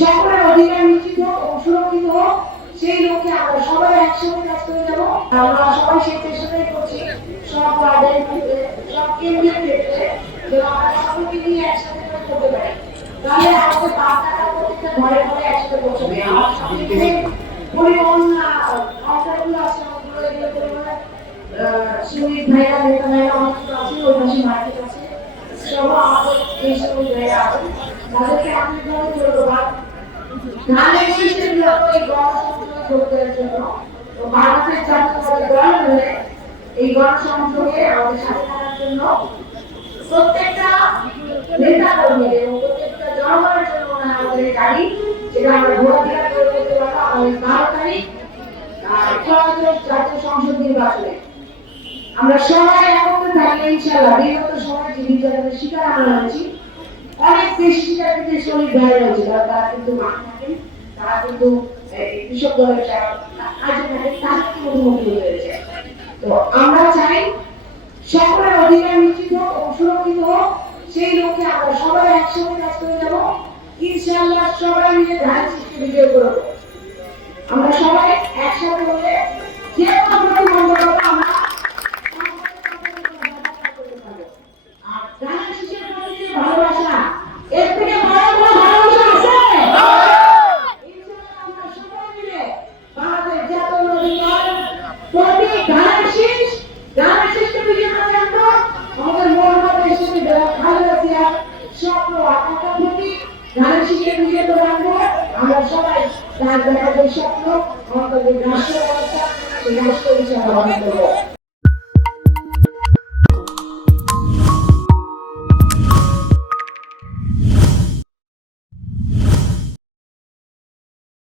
সকলের অধিকার নিশ্চিত হোক ও সুরক্ষিত হোক, সেই লক্ষ্যে আমরা সবাই একসঙ্গে কাজ করে যাব। আমরা সবাই সেই চেষ্টাই করছি, সব ওয়ার্ডের ক্ষেত্রে, সব কেন্দ্রের ক্ষেত্রে, যেন আমরা সকলকে নিয়ে একসাথে কাজ করতে পারি। তাহলে আমাদের বার্তাটা প্রত্যেকটা ঘরে ঘরে একসাথে পৌঁছবে। আমার সবচেয়ে পরিবহন সংস্থাগুলো আছে, ওগুলো এগুলো পরিবহন শ্রমিক ভাইরা, নেতা ভাইরা অনেক আছে, ওই পাশে মার্কেট আছে, সব আমাদের এই শ্রমিক ভাইরা আছে, তাদেরকে আন্তরিকভাবে ধন্যবাদ। ধানের শীষের এই গণসংযোগ করতে জন্য ভারতের জাতীয়তাবাদী দল হলে এই গণসংযোগে আমাদের সাথে থাকার জন্য প্রত্যেকটা নেতা কর্মী এবং প্রত্যেকটা জনগণের জন্য আমাদের গাড়ি, যেটা আমরা ভোটাধিকার প্রয়োগ করতে পারবো আমাদের 12 তারিখ ত্রয়োদশ জাতীয় সংসদ নির্বাচনে। আমরা সবাই একত্রে থাকলে ইনশাআল্লাহ বিগত সময় যে নির্যাতনের শিকার আমরা হয়েছি, অনেক বেশি শিকার কিন্তু শহীদ ভাই রয়েছে, তারা কিন্তু মাঠে থাকেন, তারা কিন্তু কৃষক দলের কাজে থাকেন, তাদের কিন্তু মুখোমুখি হয়েছে। তো আমরা চাই সকলের অধিকার নিশ্চিত হোক ও সুরক্ষিত হোক, সেই লক্ষ্যে আমরা সবাই একসঙ্গে কাজ করে যাব। ইনশাআল্লাহ সবাই মিলে ধানের শীষকে বিজয় করব। আমরা সবাই একসাথে হলে যে কোনো প্রতিবন্ধকতা আমরা আর ধানের শীষের প্রতি যে ভালোবাসা, এর থেকে বড় কোনো ভালোবাসা আছে? ইনশাআল্লাহ আমরা সবাই মিলে বাংলাদেশ জাতীয়তাবাদী দল প্রতীক ধানের শীষকে বিজয় করে আনবো। আমাদের মনোভাব হিসেবে খালেদা জিয়ার স্বপ্ন আকাঙ্ক্ষা প্রতীক ধানের শীষকে বিজয় করে আনবো। আমরা সবাই তার দেখা যে স্বপ্ন আমাদের রাষ্ট্র ব্যবস্থা, সেই রাষ্ট্র হিসেবে